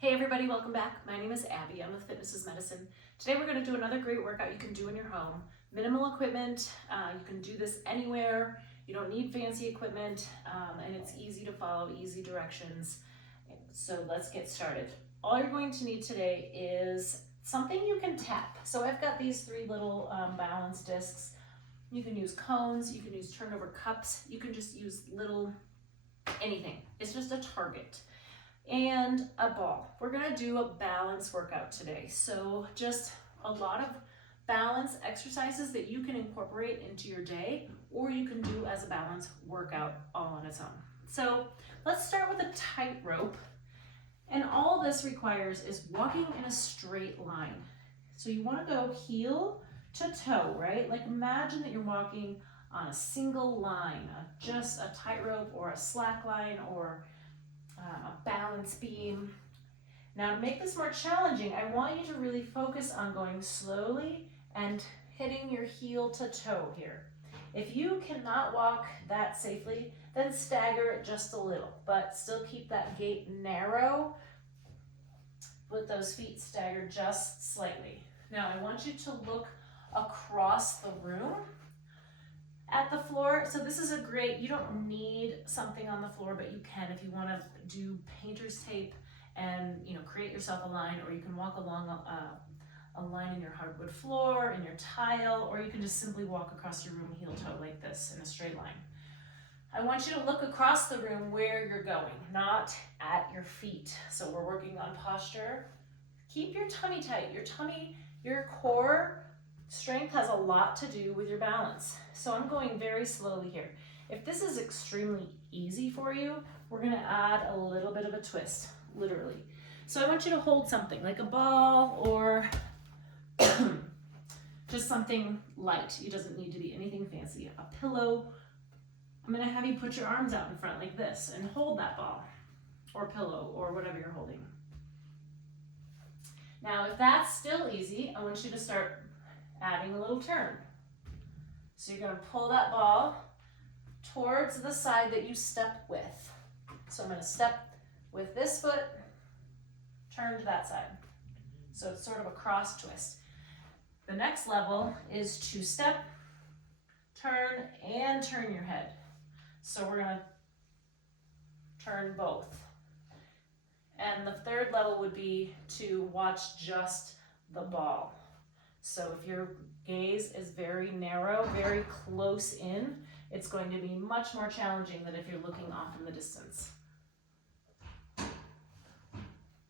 Hey everybody, welcome back. My name is Abby. I'm with Fitness is Medicine. Today we're going to do another great workout you can do in your home. Minimal equipment. You can do this anywhere. You don't need fancy equipment, and it's easy to follow, easy directions. So let's get started. All you're going to need today is something you can tap. So I've got these three little balance discs. You can use cones, you can use turnover cups, you can just use little anything. It's just a target. And a ball. We're gonna do a balance workout today. So just a lot of balance exercises that you can incorporate into your day, or you can do as a balance workout all on its own. So let's start with a tightrope. And all this requires is walking in a straight line. So you wanna go heel to toe, right? Like imagine that you're walking on a single line, just a tightrope or a slack line or a balance beam. Now to make this more challenging, I want you to really focus on going slowly and hitting your heel to toe here. If you cannot walk that safely, then stagger it just a little, but still keep that gait narrow with those feet staggered just slightly. Now I want you to look across the room at the floor. So this is a great, you don't need something on the floor, but you can if you want to do painter's tape and create yourself a line, or you can walk along a line in your hardwood floor, in your tile, or you can just simply walk across your room heel toe like this in a straight line. I want you to look across the room where you're going, not at your feet. So we're working on posture. Keep your tummy tight. Your core strength has a lot to do with your balance. So I'm going very slowly here. If this is extremely easy for you, we're gonna add a little bit of a twist, literally. So I want you to hold something like a ball or just something light. It doesn't need to be anything fancy. A pillow. I'm gonna have you put your arms out in front like this and hold that ball or pillow or whatever you're holding. Now, if that's still easy, I want you to start adding a little turn. So you're gonna pull that ball towards the side that you step with. So I'm gonna step with this foot, turn to that side. So it's sort of a cross twist. The next level is to step, turn, and turn your head. So we're gonna turn both. And the third level would be to watch just the ball. So if your gaze is very narrow, very close in, it's going to be much more challenging than if you're looking off in the distance.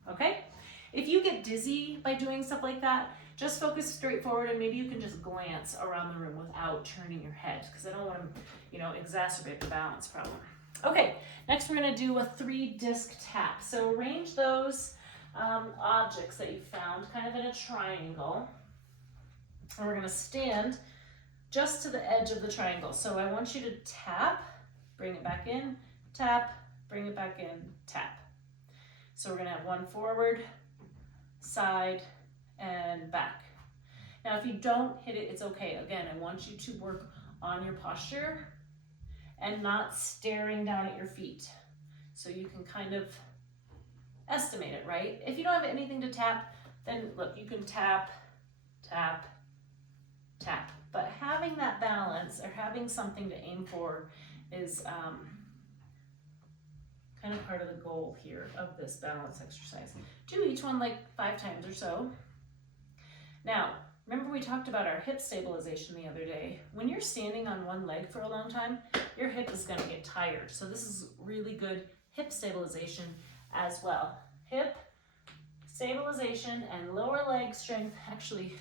Okay? If you get dizzy by doing stuff like that, just focus straight forward and maybe you can just glance around the room without turning your head, because I don't want to, exacerbate the balance problem. Okay, next we're going to do a 3-disc tap. So arrange those objects that you found kind of in a triangle. And we're going to stand just to the edge of the triangle. So I want you to tap, bring it back in, tap, bring it back in, tap. So we're going to have one forward, side, and back. Now if you don't hit it, it's okay. Again, I want you to work on your posture and not staring down at your feet. So you can kind of estimate it, right? If you don't have anything to tap, then look, you can tap, tap, tap. But having that balance or having something to aim for is kind of part of the goal here of this balance exercise. Do each one like 5 times or so. Now, remember we talked about our hip stabilization the other day. When you're standing on one leg for a long time, your hip is gonna get tired. So this is really good hip stabilization as well. Hip stabilization and lower leg strength, actually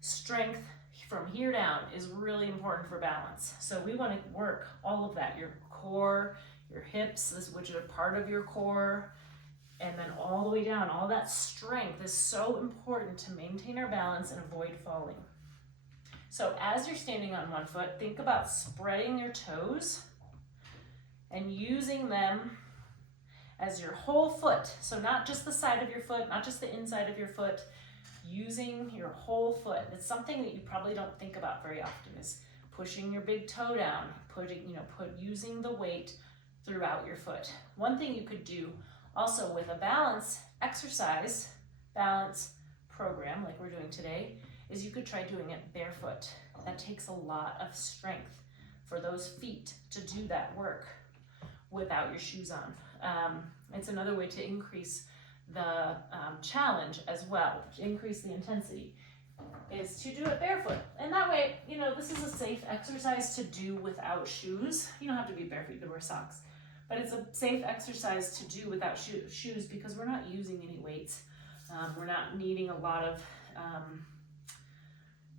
strength from here down is really important for balance. So we want to work all of that, your core, your hips, which are part of your core, and then all the way down. All that strength is so important to maintain our balance and avoid falling. So as you're standing on one foot, think about spreading your toes and using them as your whole foot. So not just the side of your foot, not just the inside of your foot, using your whole foot. It's something that you probably don't think about very often, is pushing your big toe down, using the weight throughout your foot. One thing you could do Also with a balance exercise, balance program like we're doing today, is you could try doing it barefoot. That takes a lot of strength for those feet to do that work without your shoes on. It's another way to increase the challenge as well, to increase the intensity, is to do it barefoot. And that way, you know, this is a safe exercise to do without shoes. You don't have to be barefoot, you could wear socks. But it's a safe exercise to do without shoes because we're not using any weights. We're not needing a lot of,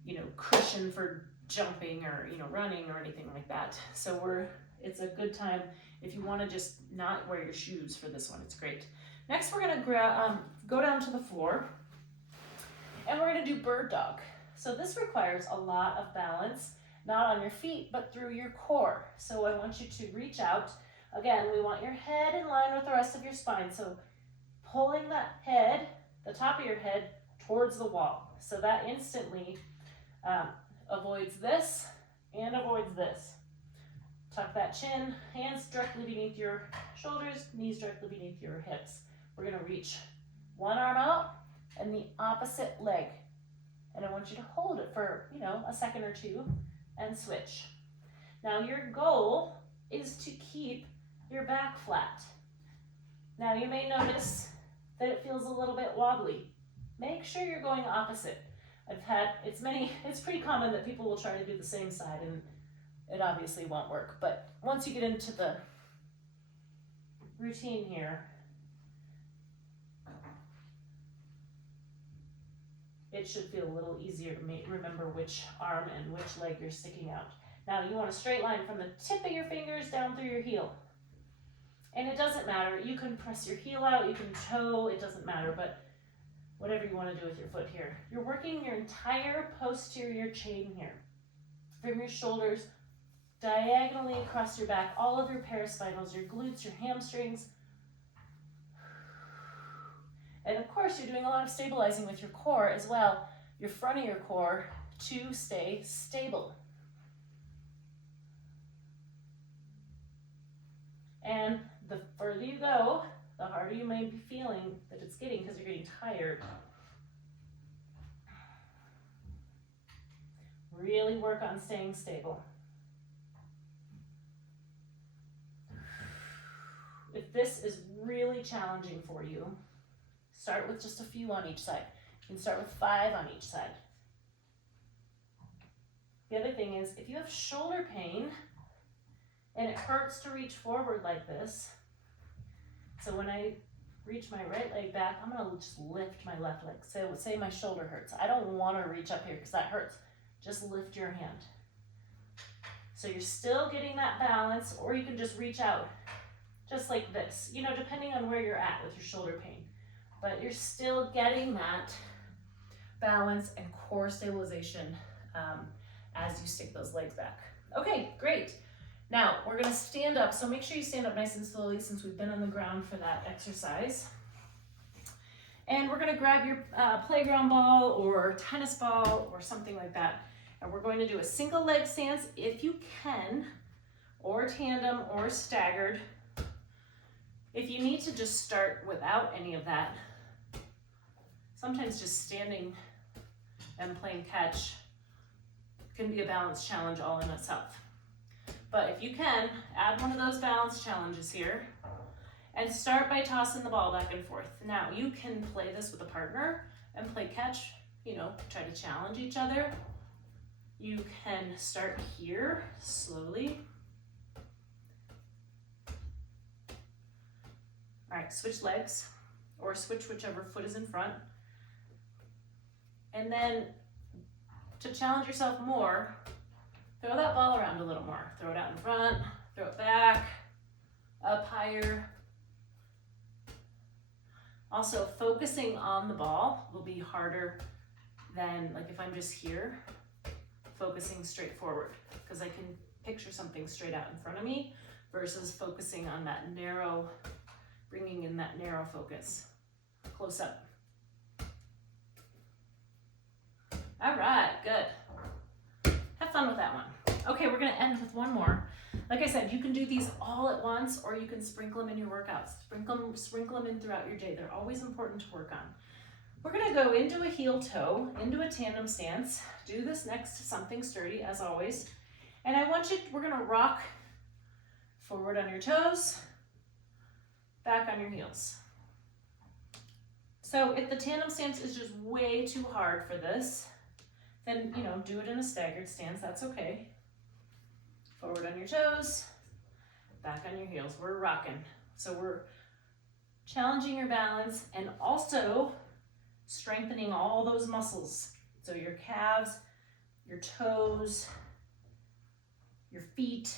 you know, cushion for jumping or, you know, running or anything like that. So it's a good time if you want to just not wear your shoes for this one. It's great. Next, we're going to go down to the floor and we're going to do bird dog. So this requires a lot of balance, not on your feet, but through your core. So I want you to reach out. Again, we want your head in line with the rest of your spine. So pulling that head, the top of your head, towards the wall. So that instantly avoids this and avoids this. Tuck that chin, hands directly beneath your shoulders, knees directly beneath your hips. We're gonna reach one arm out and the opposite leg. And I want you to hold it for, you know, a second or two and switch. Now your goal is to keep your back flat. Now you may notice that it feels a little bit wobbly. Make sure you're going opposite. It's pretty common that people will try to do the same side and it obviously won't work. But once you get into the routine here, it should feel a little easier to remember which arm and which leg you're sticking out. Now you want a straight line from the tip of your fingers down through your heel. And it doesn't matter, you can press your heel out, you can toe, it doesn't matter, but whatever you want to do with your foot here. You're working your entire posterior chain here. From your shoulders, diagonally across your back, all of your paraspinals, your glutes, your hamstrings. And of course, you're doing a lot of stabilizing with your core as well, your front of your core, to stay stable. And the further you go, the harder you may be feeling that it's getting because you're getting tired. Really work on staying stable. If this is really challenging for you, start with just a few on each side. You can start with 5 on each side. The other thing is, if you have shoulder pain and it hurts to reach forward like this, so when I reach my right leg back, I'm gonna just lift my left leg. So say my shoulder hurts. I don't wanna reach up here because that hurts. Just lift your hand. So you're still getting that balance, or you can just reach out just like this, you know, depending on where you're at with your shoulder pain. But you're still getting that balance and core stabilization as you stick those legs back. Okay, great. Now we're gonna stand up, so make sure you stand up nice and slowly since we've been on the ground for that exercise. And we're gonna grab your playground ball or tennis ball or something like that. And we're going to do a single leg stance if you can, or tandem or staggered. If you need to just start without any of that, sometimes just standing and playing catch can be a balance challenge all in itself. But if you can, add one of those balance challenges here and start by tossing the ball back and forth. Now you can play this with a partner and play catch, you know, try to challenge each other. You can start here slowly. All right, switch legs or switch whichever foot is in front. And then to challenge yourself more, throw that ball around a little more. Throw it out in front, throw it back, up higher. Also, focusing on the ball will be harder than, like, if I'm just here, focusing straight forward, because I can picture something straight out in front of me versus focusing on that narrow, bringing in that narrow focus. Close up. All right, good. Have fun with that one. Okay, we're gonna end with one more. Like I said, you can do these all at once, or you can sprinkle them in your workouts. Sprinkle them in throughout your day. They're always important to work on. We're gonna go into a heel toe, into a tandem stance. Do this next to something sturdy, as always. And we're gonna rock forward on your toes, back on your heels. So if the tandem stance is just way too hard for this, then, do it in a staggered stance, that's okay. Forward on your toes, back on your heels. We're rocking. So we're challenging your balance and also strengthening all those muscles. So your calves, your toes, your feet,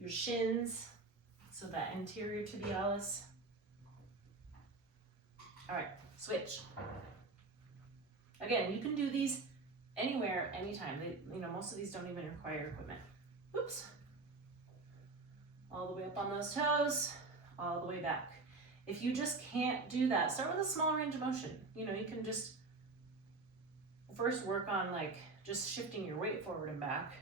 your shins, so that anterior tibialis. All right, switch. Again, you can do these anywhere, anytime. Most of these don't even require equipment. Whoops. All the way up on those toes, all the way back. If you just can't do that, start with a small range of motion. You can just first work on just shifting your weight forward and back.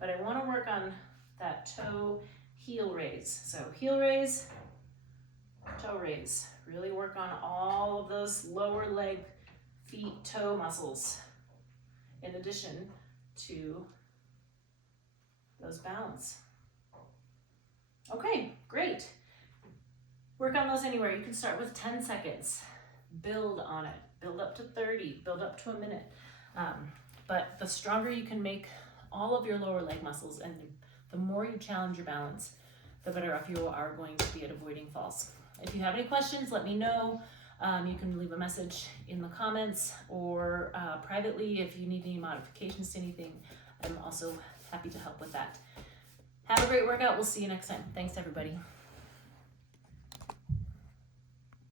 But I want to work on that toe heel raise. So heel raise, toe raise. Really work on all of those lower leg, feet, toe muscles, in addition to those balance. Okay, great. Work on those anywhere. You can start with 10 seconds. Build on it. Build up to 30. Build up to a minute. But the stronger you can make all of your lower leg muscles, and the more you challenge your balance, the better off you are going to be at avoiding falls. If you have any questions, let me know. You can leave a message in the comments or privately if you need any modifications to anything. I'm also happy to help with that. Have a great workout. We'll see you next time. Thanks, everybody.